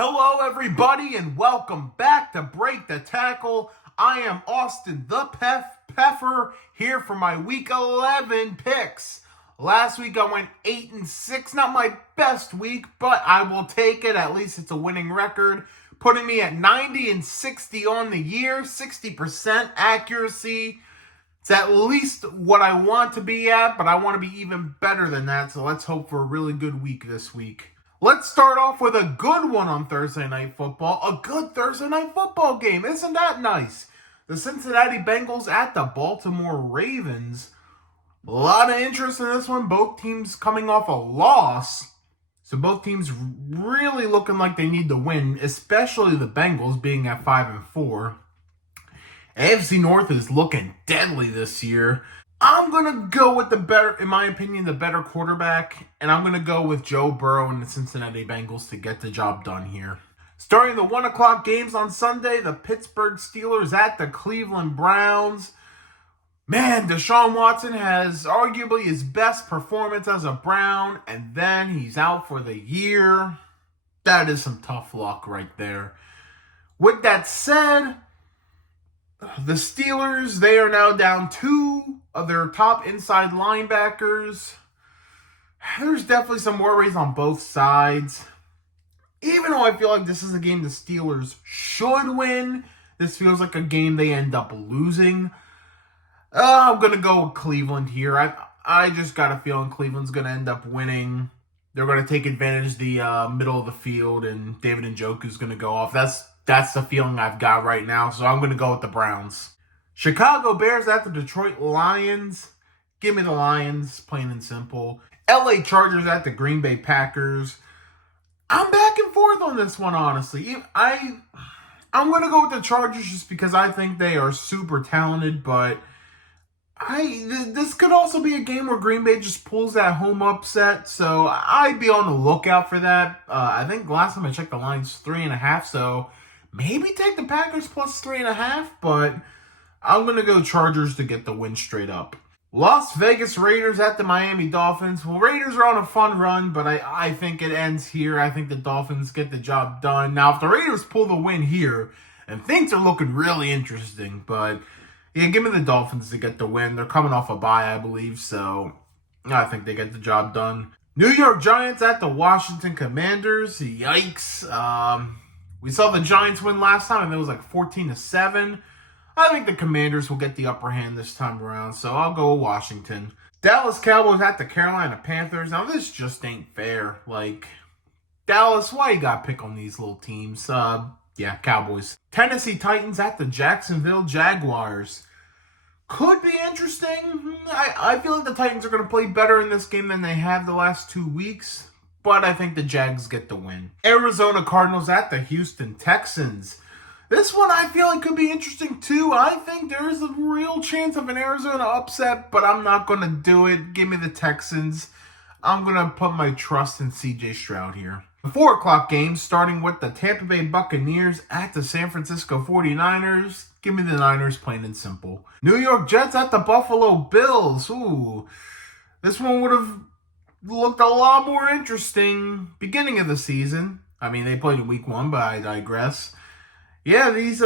Hello, everybody, and welcome back to Break the Tackle. I am Austin the Peffer here for my Week 11 picks. Last week I went 8-6, not my best week, but I will take it. At least it's a winning record, putting me at 90-60 on the year, 60% accuracy. It's at least what I want to be at, but I want to be even better than that, so let's hope for a really good week this week. Let's start off with a good one on Thursday Night Football. A good Thursday Night Football game. Isn't that nice? The Cincinnati Bengals at the Baltimore Ravens. A lot of interest in this one. Both teams coming off a loss. So both teams really looking like they need to win, especially the Bengals being at 5-4. AFC North is looking deadly this year. I'm going to go with the better, in my opinion, the better quarterback, and I'm going to go with Joe Burrow and the Cincinnati Bengals to get the job done here. Starting the 1 o'clock games on Sunday, the Pittsburgh Steelers at the Cleveland Browns. Man, Deshaun Watson has arguably his best performance as a Brown, and then he's out for the year. That is some tough luck right there. With that said, the Steelers, they are now down 2 of their top inside linebackers. There's definitely some worries on both sides. Even though I feel like this is a game the Steelers should win, this feels like a game they end up losing. I'm going to go with Cleveland here. I just got a feeling Cleveland's going to end up winning. They're going to take advantage of the middle of the field, and David Njoku's going to go off. That's the feeling I've got right now, so I'm going to go with the Browns. Chicago Bears at the Detroit Lions. Give me the Lions, plain and simple. LA Chargers at the Green Bay Packers. I'm back and forth on this one, honestly. I'm going to go with the Chargers just because I think they are super talented, but this could also be a game where Green Bay just pulls that home upset, so I'd be on the lookout for that. I think last time I checked, the line's 3.5, so maybe take the Packers plus 3.5, but I'm going to go Chargers to get the win straight up. Las Vegas Raiders at the Miami Dolphins. Well, Raiders are on a fun run, but I think it ends here. I think the Dolphins get the job done. Now, if the Raiders pull the win here, and things are looking really interesting, but yeah, give me the Dolphins to get the win. They're coming off a bye, I believe, so I think they get the job done. New York Giants at the Washington Commanders. Yikes. We saw the Giants win last time, and it was like 14-7. I think the Commanders will get the upper hand this time around, so I'll go with Washington. Dallas Cowboys at the Carolina Panthers. Now, this just ain't fair. Like, Dallas, why you got to pick on these little teams? Cowboys. Tennessee Titans at the Jacksonville Jaguars. Could be interesting. I feel like the Titans are going to play better in this game than they have the last 2 weeks, but I think the Jags get the win. Arizona Cardinals at the Houston Texans. This one I feel like could be interesting too. I think there is a real chance of an Arizona upset, but I'm not going to do it. Give me the Texans. I'm going to put my trust in C.J. Stroud here. The 4 o'clock game, starting with the Tampa Bay Buccaneers at the San Francisco 49ers. Give me the Niners, plain and simple. New York Jets at the Buffalo Bills. Ooh, this one would have looked a lot more interesting beginning of the season. I mean, they played in week 1, but I digress. Yeah, these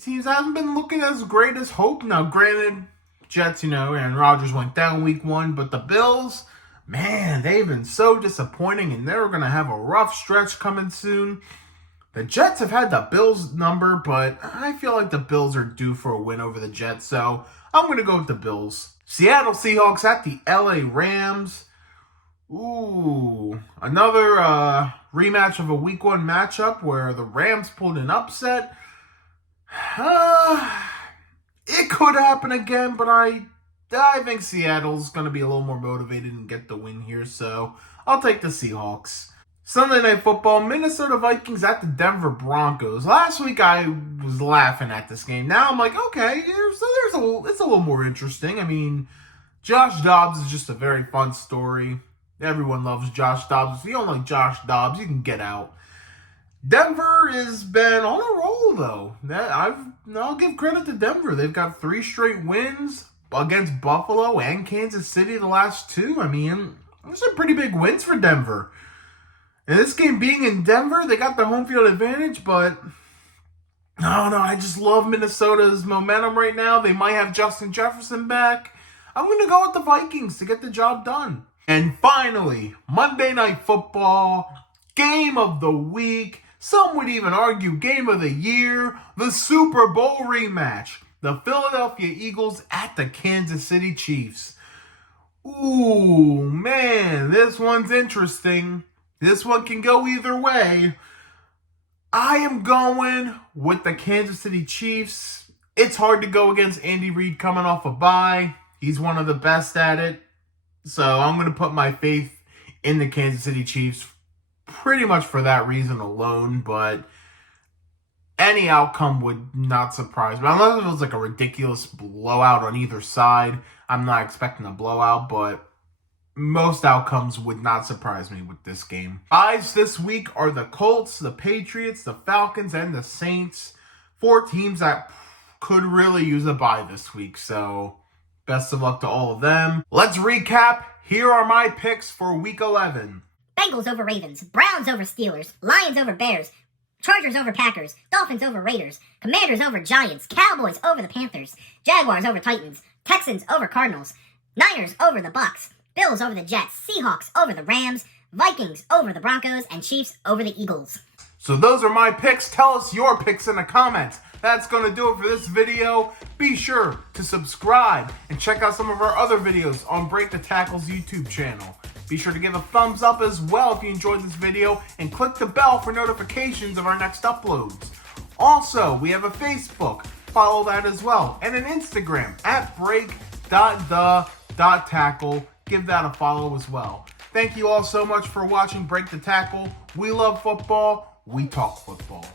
teams haven't been looking as great as hope. Now, granted, Jets, Aaron Rodgers went down week 1, but the Bills, man, they've been so disappointing, and they're going to have a rough stretch coming soon. The Jets have had the Bills number, but I feel like the Bills are due for a win over the Jets, so I'm going to go with the Bills. Seattle Seahawks at the LA Rams. Ooh, another rematch of a week 1 matchup where the Rams pulled an upset. It could happen again, but I think Seattle's going to be a little more motivated and get the win here, so I'll take the Seahawks. Sunday Night Football, Minnesota Vikings at the Denver Broncos. Last week I was laughing at this game. Now I'm like, okay, it's a little more interesting. I mean, Josh Dobbs is just a very fun story. Everyone loves Josh Dobbs. If you don't like Josh Dobbs, you can get out. Denver has been on a roll, though. I'll give credit to Denver. They've got 3 straight wins against Buffalo and Kansas City the last 2. I mean, those are pretty big wins for Denver. And this game being in Denver, they got the home field advantage, but I don't know. I just love Minnesota's momentum right now. They might have Justin Jefferson back. I'm going to go with the Vikings to get the job done. And finally, Monday Night Football, game of the week. Some would even argue game of the year. The Super Bowl rematch. The Philadelphia Eagles at the Kansas City Chiefs. Ooh, man, this one's interesting. This one can go either way. I am going with the Kansas City Chiefs. It's hard to go against Andy Reid coming off a bye. He's one of the best at it. So I'm going to put my faith in the Kansas City Chiefs pretty much for that reason alone. But any outcome would not surprise me. Unless it was like a ridiculous blowout on either side. I'm not expecting a blowout, but most outcomes would not surprise me with this game. Buys this week are the Colts, the Patriots, the Falcons, and the Saints. 4 teams that could really use a bye this week. So best of luck to all of them. Let's recap. Here are my picks for week 11. Bengals over Ravens, Browns over Steelers, Lions over Bears, Chargers over Packers, Dolphins over Raiders, Commanders over Giants, Cowboys over the Panthers, Jaguars over Titans, Texans over Cardinals, Niners over the Bucks, Bills over the Jets, Seahawks over the Rams, Vikings over the Broncos, and Chiefs over the Eagles. So those are my picks. Tell us your picks in the comments. That's going to do it for this video. Be sure to subscribe and check out some of our other videos on Break the Tackle's YouTube channel. Be sure to give a thumbs up as well if you enjoyed this video and click the bell for notifications of our next uploads. Also, we have a Facebook. Follow that as well. And an Instagram at break.the.tackle. Give that a follow as well. Thank you all so much for watching Break the Tackle. We love football. We talk football.